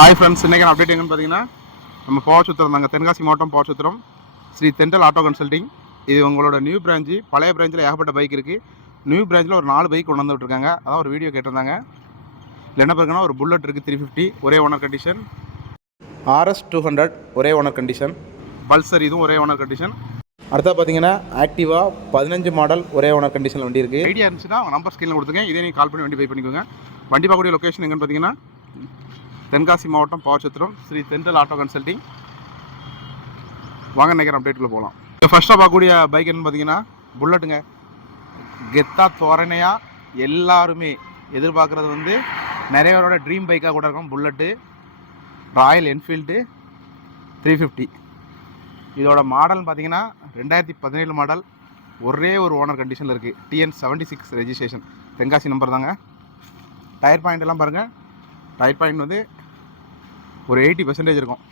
Hi friends இன்றைக்கி update எங்கன்னு பார்த்தீங்கன்னா நம்ம போவச்சுத்திரம் நாங்கள் தென்காசி மாவட்டம் போவச்சுத்திரம் ஸ்ரீ தென்டல் ஆட்டோ கன்சல்டிங் இது உங்களோட நியூ பிரான்ச்சு பழைய பிரான்ச்சில் ஏகப்பட்ட பைக் இருக்குது நியூ பிரான்ச்சில் ஒரு நாலு பைக் கொண்டு வந்து விட்ருக்காங்க அதான் ஒரு வீடியோ கேட்டிருந்தாங்க. இல்லை என்ன பார்க்கணும் ஒரு புல்லட் இருக்குது த்ரீ ஃபிஃப்டி ஒரே owner condition RS two hundred ஒரே ஓனர் கண்டிஷன் பல்சர் இதுவும் ஒரே ஓனர் கண்டிஷன் அடுத்தா பார்த்தீங்கன்னா ஆக்டிவா பதினஞ்சு மாடல் ஒரே ஓனர் கண்டிஷனில் வண்டி இருக்குது ஐடியா இருந்துச்சுன்னா அவங்க நம்பர் ஸ்க்ரீனில் கொடுத்துருக்கேன் இதே நீங்கள் கால் பண்ணி வண்டி பை பண்ணிக்கோங்க. வண்டி பார்க்கக்கூடிய லொக்கேஷன் எங்கன்னு பார்த்தீங்கன்னா தென்காசி மாவட்டம் பாவச்சத்திரம் ஸ்ரீ தென்றல் ஆட்டோ கன்சல்டிங். வாங்க நினைக்கிற அப்டேட்டுக்குள்ளே போகலாம் இப்போ ஃபஸ்ட்டாக பார்க்கக்கூடிய பைக் என்னன்னு பார்த்தீங்கன்னா புல்லட்டுங்க கெத்தா தோரணையாக எல்லாருமே எதிர்பார்க்குறது வந்து நிறைய பேரோட ட்ரீம் பைக்காக கூட இருக்கும். Bullet Royal Enfield three fifty இதோட மாடல்னு பார்த்தீங்கன்னா ரெண்டாயிரத்தி பதினேழு மாடல் ஒரே ஒரு ஓனர் கண்டிஷனில் இருக்குது TN seventy six registration Tenkasi number தாங்க. டயர் பாயிண்ட் எல்லாம் பாருங்கள் டயர் பாயிண்ட் வந்து ஒரு எயிட்டி பர்சன்டேஜ் இருக்கும்.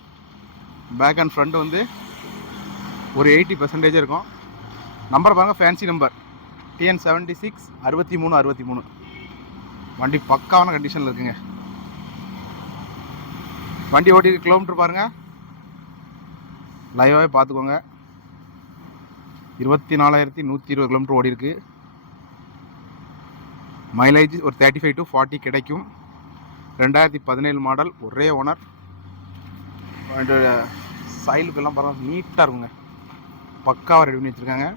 பேக் அண்ட் ஃப்ரண்ட் வந்து ஒரு எயிட்டி பர்சன்டேஜ் இருக்கும். நம்பர் பாருங்கள் fancy number TN seventy six அறுபத்தி மூணு அறுபத்தி மூணு. வண்டி பக்காவான கண்டிஷனில் இருக்குங்க. வண்டி ஓட்டி கிலோமீட்டர் பாருங்கள் லைவாகவே பார்த்துக்கோங்க இருபத்தி நாலாயிரத்தி நூற்றி இருபது கிலோமீட்டர் ஓடி இருக்கு மைலேஜ் ஒரு தேர்ட்டி ஃபைவ் டு ஃபார்ட்டி கிடைக்கும். ரெண்டாயிரத்தி பதினேழு மாடல் ஒரே ஓனர் சைலுக்கெல்லாம் பரவாயில்ல நீட்டாக இருக்குங்க. பக்காவாக ரெடி பண்ணி வச்சுருக்காங்க.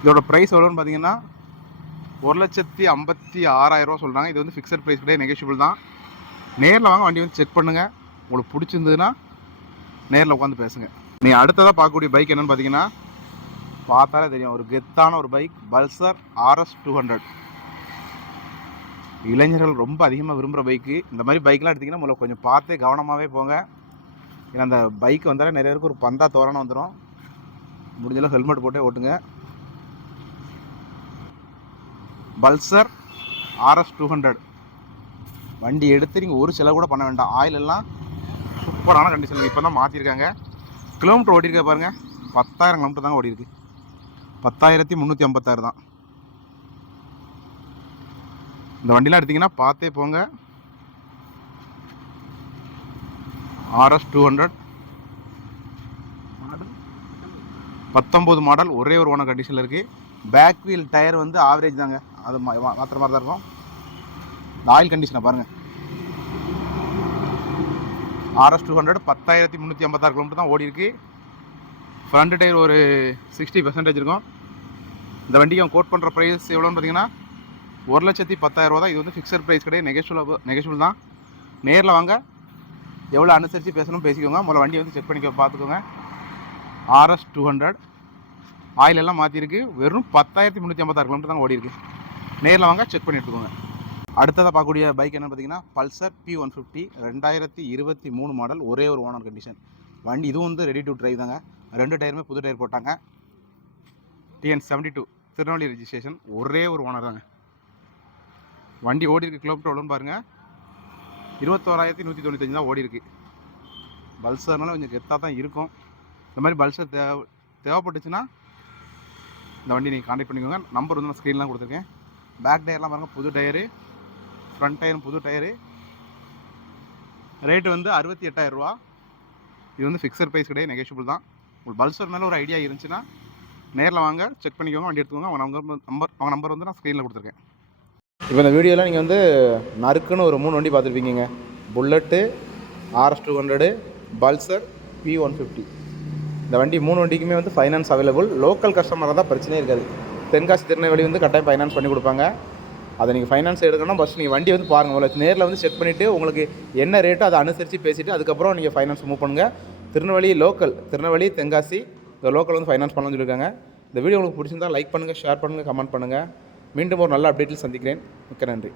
இதோட ப்ரைஸ் எவ்வளோன்னு பார்த்தீங்கன்னா ஒரு லட்சத்தி ஐம்பத்தி ஆறாயிரரூவா சொல்கிறாங்க இது வந்து ஃபிக்ஸட் ப்ரைஸ் கிடையாது நெகோஷியபிள் தான். நேரில் வாங்க வண்டி வந்து செக் பண்ணுங்கள் உங்களுக்கு பிடிச்சிருந்ததுன்னா நேரில் உட்காந்து பேசுங்க. நீங்கள் அடுத்ததாக பார்க்கக்கூடிய பைக் என்னென்னு பார்த்தீங்கன்னா பார்த்தாலே தெரியும். ஒரு கெத்தான ஒரு bike Pulsar RS two hundred இளைஞர்கள் ரொம்ப அதிகமாக விரும்புகிற பைக்கு இந்த மாதிரி பைக்லாம் எடுத்திங்கன்னா முதல்ல கொஞ்சம் பார்த்தே கவனமாகவே போங்க. ஏன்னா அந்த பைக் வந்தாலே நிறைய பேருக்கு ஒரு பந்தா தோரணம் வந்துடும் முடிஞ்சளவு ஹெல்மெட் போட்டே ஓட்டுங்க. பல்சர் ஆர்எஸ் டூ ஹண்ட்ரட் வண்டி எடுத்து நீங்கள் ஒரு செலவு கூட பண்ண வேண்டாம். ஆயில் எல்லாம் சூப்பரான கண்டிஷனில் இப்போ தான் மாற்றிருக்காங்க கிலோமீட்டர் ஓடிருக்க பாருங்கள் பத்தாயிரம் கிலோமீட்டர் தாங்க ஓடிருக்கு பத்தாயிரத்தி முந்நூற்றி ஐம்பத்தாறு தான். இந்த வண்டிலாம் எடுத்திங்கன்னா பார்த்தே போங்க. ஆர்எஸ் டூ ஹண்ட்ரட் பத்தொம்போது மாடல் ஒரே ஒரு ஓனர் கண்டிஷனில் இருக்குது பேக் வீல் டயர் வந்து ஆவரேஜ் தாங்க. அது மா- மாதிரி தான் இருக்கும். இந்த ஆயில் கண்டிஷனை பாருங்கள் ஆர்எஸ் டூ ஹண்ட்ரட் பத்தாயிரத்தி முந்நூற்றி ஐம்பத்தாறு கிலோமீட்டர் தான் ஓடி இருக்கு. ஃப்ரண்ட் டயர் ஒரு சிக்ஸ்டி பர்சன்டேஜ் இருக்கும். இந்த வண்டிக்கு அவன் கோட் பண்ணுற ப்ரைஸ் எவ்வளோன்னு பார்த்தீங்கன்னா ஒரு லட்சத்தி பத்தாயிரரூவா தான். இது வந்து ஃபிக்ஸட் ப்ரைஸ் கிடையாது. நெகஷியபிள் நெகஷியபிள் தான். நேரில் வாங்க. எவ்வளோ அனுசரித்து பேசணும் பேசிக்கோங்க. முதல்ல வண்டி வந்து செக் பண்ணிக்க பார்த்துக்கோங்க. ஆர்எஸ் டூ ஹண்ட்ரட் ஆயில் எல்லாம் மாற்றிருக்கு வெறும் பத்தாயிரத்தி முந்நூற்றி ஐம்பத்தாறு கிலோமீட்டர் தான் ஓடி இருக்கு நேரில் வாங்க செக் பண்ணி எடுத்துக்கோங்க அடுத்ததாக பார்க்கக்கூடிய பைக் என்ன பார்த்தீங்கன்னா பல்சர் பி ஒன் ஃபிஃப்டி ரெண்டாயிரத்தி இருபத்தி மூணு மாடல் ஒரே ஒரு ஓனர் கண்டிஷன் வண்டி இதுவும் வந்து ரெடி டு ட்ரைவ் தாங்க. ரெண்டு டயருமே புது டயர் போட்டாங்க. TN seventy two Tirunelveli registration ஒரே ஒரு ஓனர் தாங்க. வண்டி ஓடிருக்கு கிலோமீட்டர் எவ்வளோன்னு பாருங்கள் இருபத்தோராயிரத்தி நூற்றி தொண்ணூத்தஞ்சு தான் ஓடி இருக்கு பல்சர்னால கொஞ்சம் கெத்தாக தான் இருக்கும். இந்த மாதிரி பல்சர் தேவை தேவைப்பட்டுச்சுன்னா இந்த வண்டி நீங்கள் கான்டெக்ட் பண்ணிக்கோங்க. நம்பர் வந்து நான் ஸ்க்ரீன்லாம் கொடுத்துருக்கேன். பேக் டயர்லாம் பாருங்கள் புது டயரு ஃப்ரண்ட் டயரும் புது டயரு ரேட்டு வந்து அறுபத்தி எட்டாயிரரூவா. இது வந்து ஃபிக்ஸட் ப்ரைஸ் கிடையாது நெகோஷியபிள் தான். உங்களுக்கு பல்சர் மேலே ஒரு ஐடியா இருந்துச்சுன்னா நேரில் வாங்க செக் பண்ணிக்கோங்க வண்டி எடுத்துக்கோங்க. அவங்க நம்பர் நம்பர் அவங்க நம்பர் வந்து நான் ஸ்க்ரீனில் கொடுத்துருக்கேன். இப்போ இந்த வீடியோவில் நீங்கள் வந்து நறுக்குன்னு ஒரு மூணு வண்டி பார்த்துருப்பீங்க bullet RS two hundred Pulsar P one fifty. இந்த வண்டி மூணு வண்டிக்குமே வந்து ஃபைனான்ஸ் அவைலபிள் லோக்கல் கஸ்டமராக தான் பிரச்சனையே இருக்காது. தென்காசி திருநெல்வேலி வந்து கட்டாயம் ஃபைனான்ஸ் பண்ணி கொடுப்பாங்க. அதை நீங்கள் ஃபைனான்ஸ் எடுக்கணும் ஃபஸ்ட் நீங்கள் வண்டி வந்து பாருங்கள் முதல்ல நேரில் வந்து செக் பண்ணிவிட்டு உங்களுக்கு என்ன ரேட்டோ அதை அனுசரித்து பேசிவிட்டு அதுக்கப்புறம் நீங்கள் ஃபைனான்ஸ் மூவ் பண்ணுங்கள் திருநெல்வேலி லோக்கல் திருநெல்வேலி தென்காசி இந்த லோக்கல் வந்து ஃபைனான்ஸ் பண்ணலாம்னு சொல்லியிருக்காங்க. இந்த வீடியோ உங்களுக்கு பிடிச்சிருந்தா லைக் பண்ணுங்கள் ஷேர் பண்ணுங்கள் கமெண்ட் பண்ணுங்கள் மீண்டும் ஒரு நல்ல அப்டேட்டில் சந்திக்கிறேன். மிக்க நன்றி.